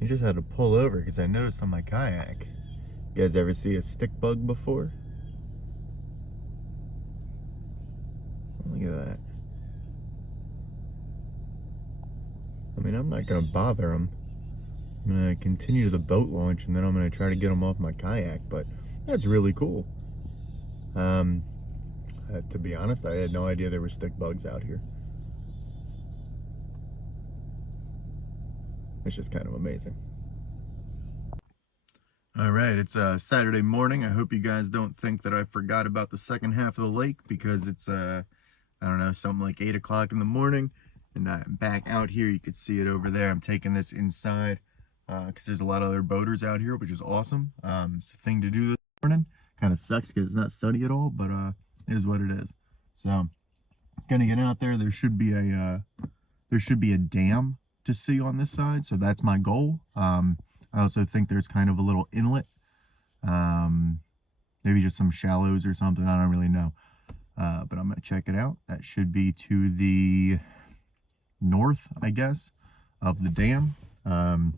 I just had to pull over because I noticed on my kayak. You guys ever see a stick bug before? Look at that. I mean, I'm not gonna bother them. I'm gonna continue the boat launch and then I'm gonna try to get them off my kayak, but that's really cool. To be honest, I had no idea there were stick bugs out here. It's just kind of amazing. All right, it's Saturday morning. I hope you guys don't think that I forgot about the second half of the lake because it's, I don't know, something like 8 o'clock in the morning. And I'm back out here. You can see it over there. I'm taking this inside because there's a lot of other boaters out here, which is awesome. It's a thing to do this morning. Kind of sucks because it's not sunny at all, but it is what it is. So, gonna get out there. There should be a dam to see on this side, so that's my goal. I also think there's kind of a little inlet, maybe just some shallows or something. I don't really know, but I'm gonna check it out. That should be to the north, I guess, of the dam. I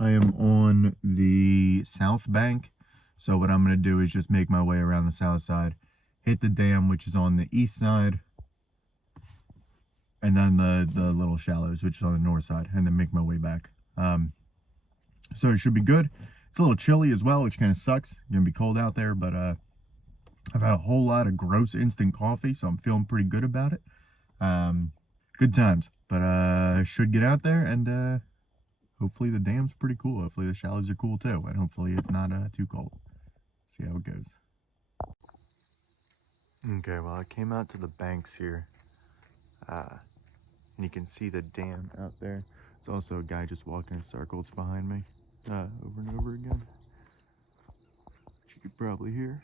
am on the south bank, so what I'm gonna do is just make my way around the south side, hit the dam, which is on the east side, and then the little shallows, which is on the north side, and then make my way back. So it should be good. It's a little chilly as well, which kind of sucks. It's gonna be cold out there, but I've had a whole lot of gross instant coffee, so I'm feeling pretty good about it. Good times, but I should get out there, and hopefully the dam's pretty cool. Hopefully the shallows are cool too, and hopefully it's not too cold. See how it goes. Okay, well, I came out to the banks here, and you can see the dam out there. There's also a guy just walking in circles behind me, over and over again, which you could probably hear.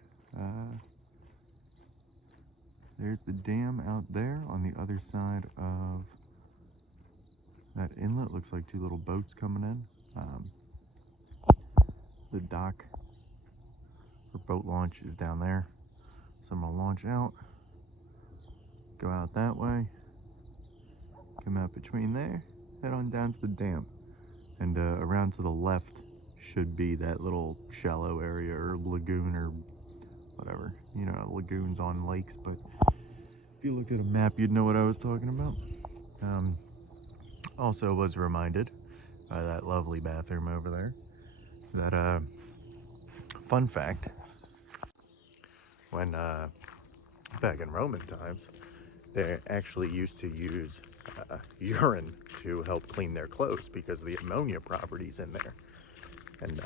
There's the dam out there on the other side of that inlet. Looks like two little boats coming in. The dock for boat launch is down there. So I'm gonna launch out, go out that way, come out between there, head on down to the dam. And around to the left should be that little shallow area or lagoon or whatever. You know, lagoons on lakes, but if you looked at a map, you'd know what I was talking about. Also was reminded by that lovely bathroom over there that, fun fact, when back in Roman times, they actually used to use urine to help clean their clothes because of the ammonia properties in there. And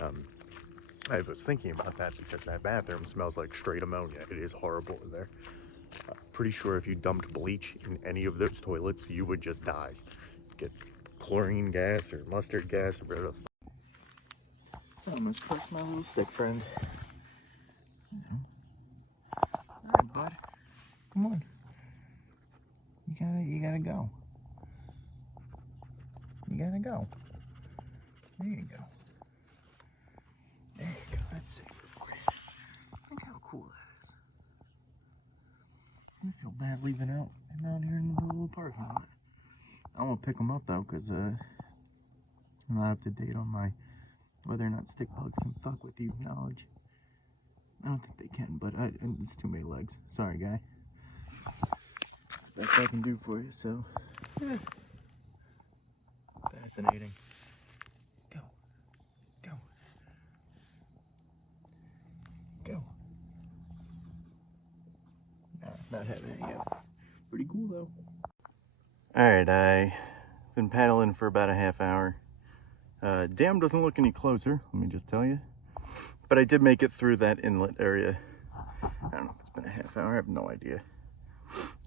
I was thinking about that because that bathroom smells like straight ammonia. It is horrible in there. Pretty sure if you dumped bleach in any of those toilets, you would just die. Get chlorine gas or mustard gas or whatever. I almost crushed my little stick friend. Alright, bud. Come on. You gotta go. You gotta go. There you go. There you go. That's safer for you. Look how cool that is. I feel bad leaving out here in the little parking lot. I won't pick them up though, because I'm not up to date on my whether or not stick bugs can fuck with you knowledge. I don't think they can, but it's too many legs. Sorry, guy. That's the best I can do for you, so. Yeah. Fascinating. Go. Go. Go. Nah, not having any yet. Pretty cool, though. Alright, I've been paddling for about a half hour. Dam doesn't look any closer, let me just tell you. But I did make it through that inlet area. I don't know if it's been a half hour, I have no idea.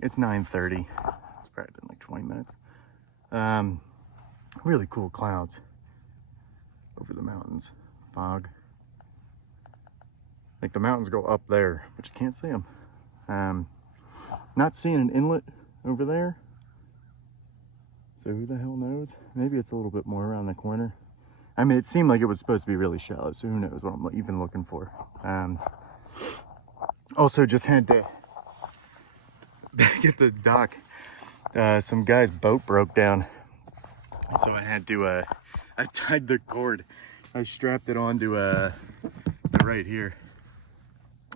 It's 9:30. It's probably been like 20 minutes. Really cool clouds over the mountains. Fog. Like the mountains go up there, but you can't see them. Not seeing an inlet over there. So who the hell knows? Maybe it's a little bit more around the corner. I mean, it seemed like it was supposed to be really shallow, so who knows what I'm even looking for. Also just had to back at the dock, some guy's boat broke down So I had to, I tied the cord. I strapped it onto right here.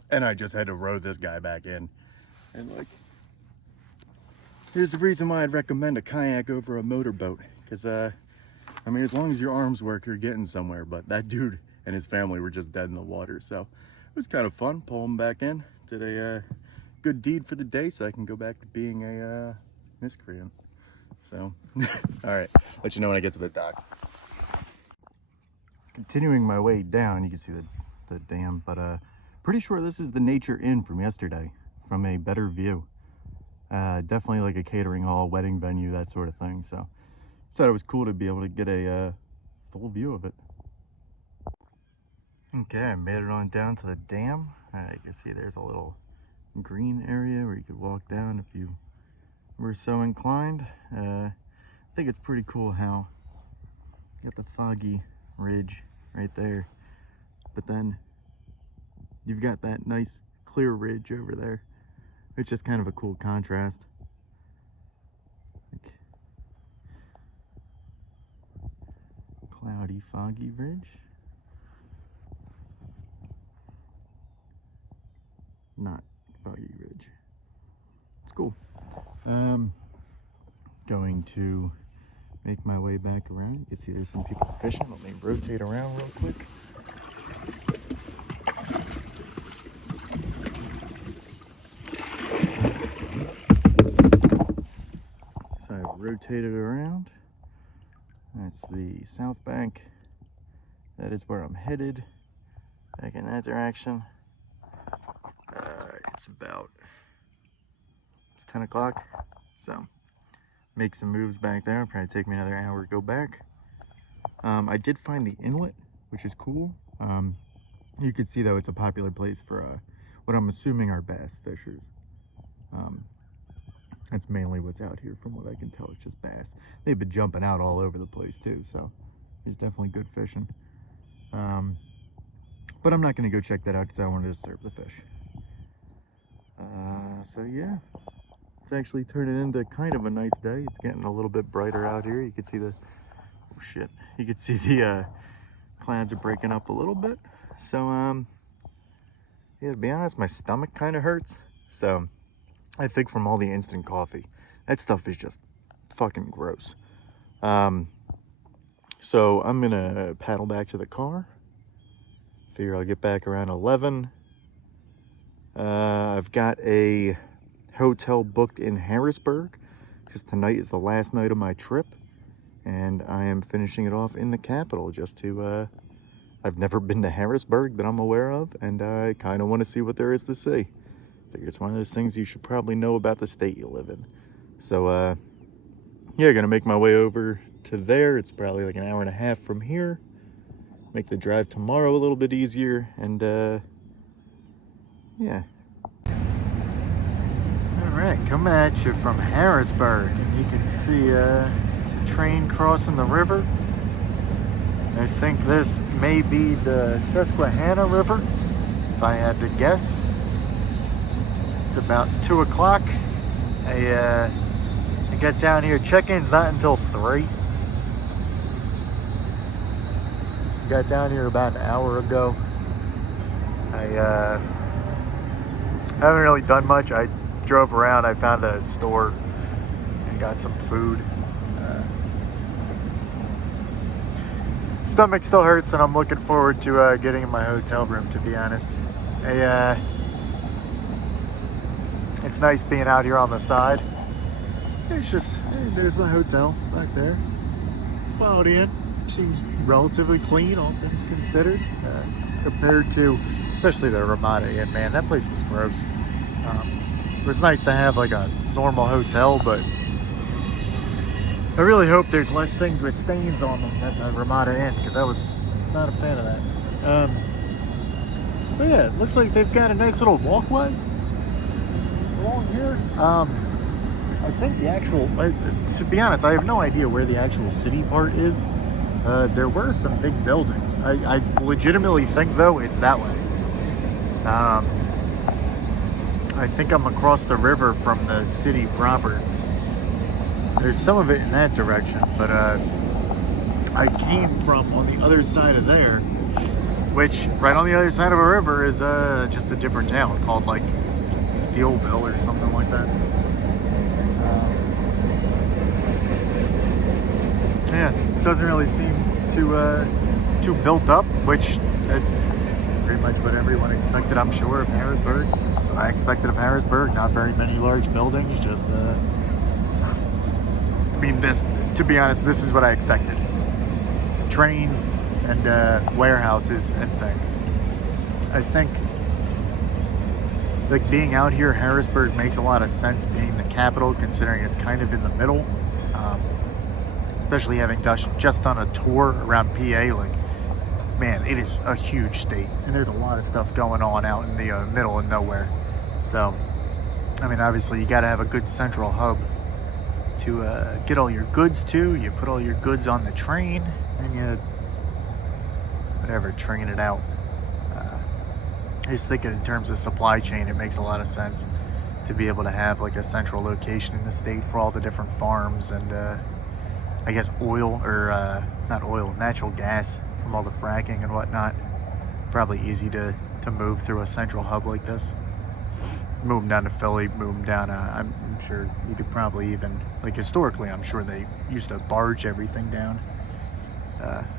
And I just had to row this guy back in. And like, here's the reason why I'd recommend a kayak over a motorboat. Because, I mean, as long as your arms work, you're getting somewhere. But that dude and his family were just dead in the water. So it was kind of fun. Pull him back in. Did a good deed for the day so I can go back to being a miscreant. So, all right, let you know when I get to the docks. Continuing my way down, you can see the dam, but pretty sure this is the Nature Inn from yesterday, from a better view. Definitely like a catering hall, wedding venue, that sort of thing. So, thought it was cool to be able to get a full view of it. Okay, I made it on down to the dam. You can see there's a little green area where you could walk down if you were so inclined. I think it's pretty cool how you got the foggy ridge right there, but then you've got that nice clear ridge over there, which is kind of a cool contrast. Like cloudy, foggy ridge. Not foggy ridge. It's cool. Going to make my way back around. You can see there's some people fishing. Let me rotate around real quick. So I've rotated around. That's the south bank. That is where I'm headed. Back in that direction. It's 10 o'clock. So make some moves back there. It'll probably take me another hour to go back. I did find the inlet, which is cool. You can see though it's a popular place for what I'm assuming are bass fishers. That's mainly what's out here from what I can tell. It's just bass. They've been jumping out all over the place too, so there's definitely good fishing. But I'm not going to go check that out because I don't want to disturb the fish. So yeah, it's actually turning into kind of a nice day. It's getting a little bit brighter out here. You can see the, oh shit, you can see the clouds are breaking up a little bit. So yeah, to be honest, my stomach kind of hurts. So I think from all the instant coffee, that stuff is just fucking gross. So I'm gonna paddle back to the car. Figure I'll get back around 11. I've got a hotel booked in Harrisburg because tonight is the last night of my trip, and I am finishing it off in the capital just to, I've never been to Harrisburg that I'm aware of, and I kind of want to see what there is to see. Figure it's one of those things you should probably know about the state you live in. So, yeah, gonna make my way over to there. It's probably like an hour and a half from here. Make the drive tomorrow a little bit easier, and yeah. All right, coming at you from Harrisburg, and you can see it's a train crossing the river. I think this may be the Susquehanna River, if I had to guess. It's about 2 o'clock. I got down here. Check-in's not until 3. Got down here about an hour ago. I haven't really done much. I drove around. I found a store and got some food. Stomach still hurts, and I'm looking forward to getting in my hotel room, to be honest. It's nice being out here on the side. It's just, hey, there's my hotel back there. Quality Inn. Seems relatively clean, all things considered, compared to, especially the Ramada Inn, man, that place was gross. It was nice to have like a normal hotel, but I really hope there's less things with stains on them at the Ramada Inn, because I was not a fan of that. But yeah, it looks like they've got a nice little walkway along here. I think the actual, to be honest, I have no idea where the actual city part is. There were some big buildings. I legitimately think, though, it's that way. I think I'm across the river from the city proper. There's some of it in that direction, but I came from on the other side of there, which right on the other side of a river is just a different town called like Steelville or something like that. Yeah, it doesn't really seem too built up, which pretty much what everyone expected, I'm sure, of Harrisburg. That's what I expected of Harrisburg. Not very many large buildings, just I mean, to be honest, this is what I expected. Trains and warehouses and things. I think like being out here, Harrisburg makes a lot of sense being the capital, considering it's kind of in the middle. Especially having just done a tour around PA, like, man, it is a huge state, and there's a lot of stuff going on out in the middle of nowhere. So, I mean, obviously you got to have a good central hub to get all your goods to. You put all your goods on the train, and you train it out. I just think in terms of supply chain, it makes a lot of sense to be able to have like a central location in the state for all the different farms and I guess oil, or not oil, natural gas from all the fracking and whatnot. Probably easy to move through a central hub like this. Move them down to Philly, move them down, I'm sure you could probably even, like historically, I'm sure they used to barge everything down.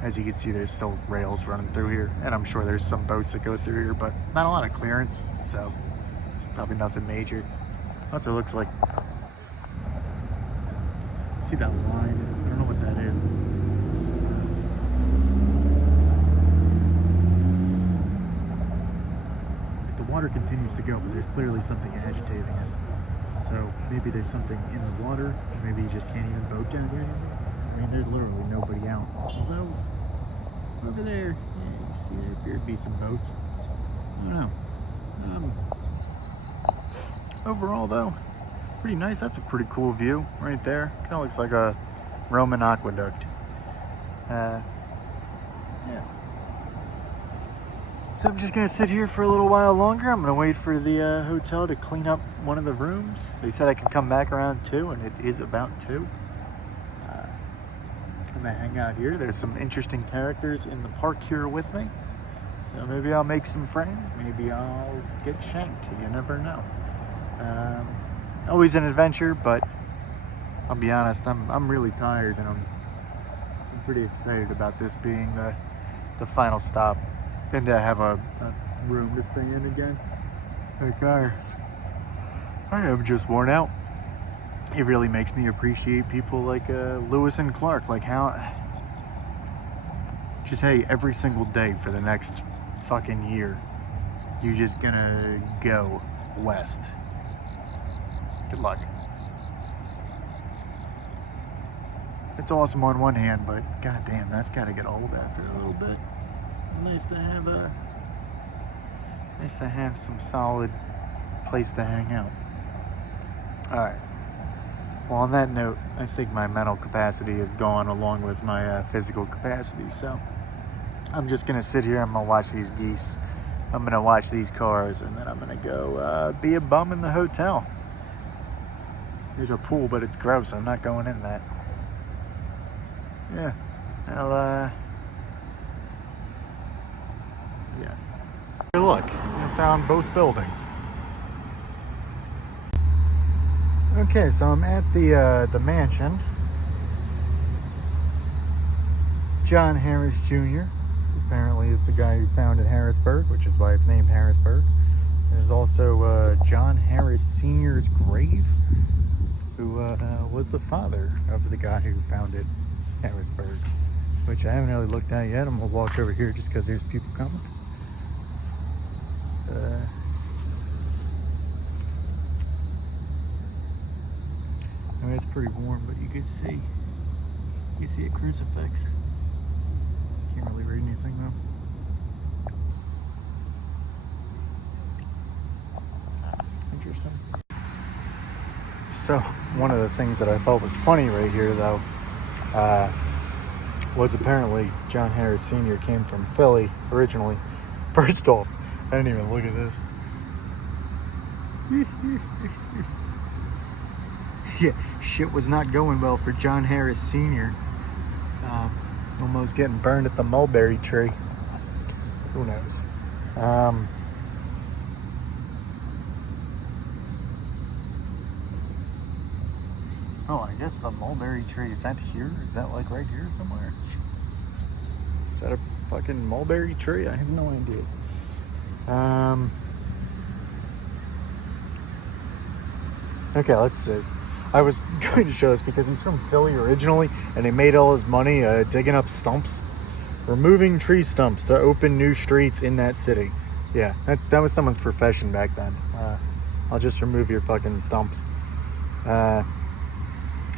As you can see, there's still rails running through here, and I'm sure there's some boats that go through here, but not a lot of clearance, so probably nothing major. Also looks like, see that line? I don't know what that is. The water continues to go, but there's clearly something agitating it. So maybe there's something in the water, or maybe you just can't even boat down here anymore. I mean, there's literally nobody out. Although, over there, yeah, you see there appear to be some boats. I don't know. Overall, though, pretty nice. That's a pretty cool view right there. Kind of looks like a Roman aqueduct. Yeah. So I'm just gonna sit here for a little while longer. I'm gonna wait for the hotel to clean up one of the rooms. They said I can come back around 2, and it is about 2. I'm gonna hang out here. There's some interesting characters in the park here with me. So maybe I'll make some friends. Maybe I'll get shanked. You never know. Always an adventure, but I'll be honest, I'm really tired, and I'm pretty excited about this being the final stop. Then to have a room to stay in again. Like I am just worn out. It really makes me appreciate people like Lewis and Clark, like how just, hey, every single day for the next fucking year, you're just gonna go west. Good luck. It's awesome on one hand, but goddamn, that's gotta get old after a little bit. It's nice to have some solid place to hang out. All right. Well, on that note, I think my mental capacity is gone along with my physical capacity. So I'm just gonna sit here. I'm gonna watch these geese. I'm gonna watch these cars, and then I'm gonna go be a bum in the hotel. There's a pool, but it's gross. I'm not going in that. Yeah. Yeah. Hey, look, I found both buildings. Okay, so I'm at the mansion. John Harris Jr. apparently is the guy who founded Harrisburg, which is why it's named Harrisburg. There's also John Harris Sr.'s grave, who was the father of the guy who founded Harrisburg, which I haven't really looked at yet. I'm gonna walk over here just because there's people coming. I mean, it's pretty warm, but you can see a crucifix. Can't really read anything though. Interesting. So one of the things that I thought was funny right here though was apparently John Harris Sr. came from Philly originally. First off, I didn't even look at this. Yeah, shit was not going well for John Harris Sr. Almost getting burned at the mulberry tree. Who knows? Oh, I guess the mulberry tree, is that here? Is that like right here somewhere? Is that a fucking mulberry tree? I have no idea. Okay, let's see. I was going to show this because he's from Philly originally, and he made all his money digging up stumps, removing tree stumps to open new streets in that city. Yeah, that was someone's profession back then. I'll just remove your fucking stumps.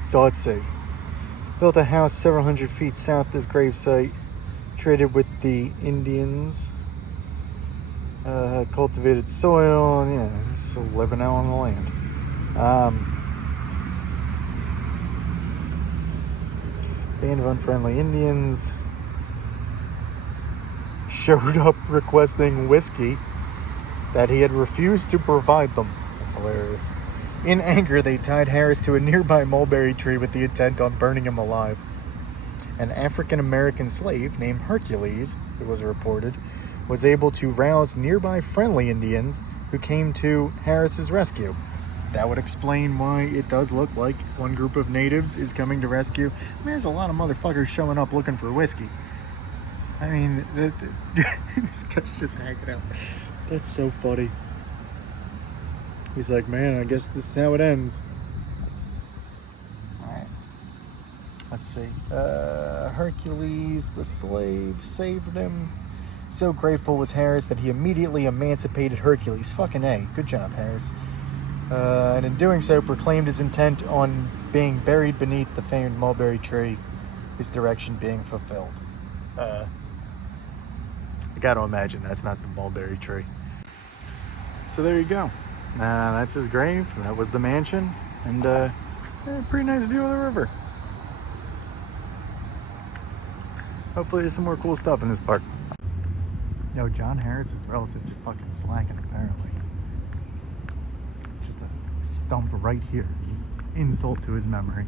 So let's see. Built a house several hundred feet south of this gravesite. Traded with the Indians. Cultivated soil, and yeah, just living out on the land. Band of unfriendly Indians showed up requesting whiskey that he had refused to provide them. That's hilarious. In anger, they tied Harris to a nearby mulberry tree with the intent on burning him alive. An African-American slave named Hercules, it was reported, was able to rouse nearby friendly Indians who came to Harris's rescue. That would explain why it does look like one group of natives is coming to rescue. I mean, there's a lot of motherfuckers showing up looking for whiskey. I mean, this guy's just hanging out. That's so funny. He's like, man, I guess this is how it ends. Alright. Let's see. Hercules, the slave, saved him. So grateful was Harris that he immediately emancipated Hercules. Fucking A. Good job, Harris. And in doing so, proclaimed his intent on being buried beneath the famed mulberry tree, his direction being fulfilled. I gotta imagine that's not the mulberry tree. So there you go. That's his grave. That was the mansion. And pretty nice view of the river. Hopefully there's some more cool stuff in this park. Yo, John Harris's relatives are fucking slacking, apparently. Just a stump right here. Insult to his memory.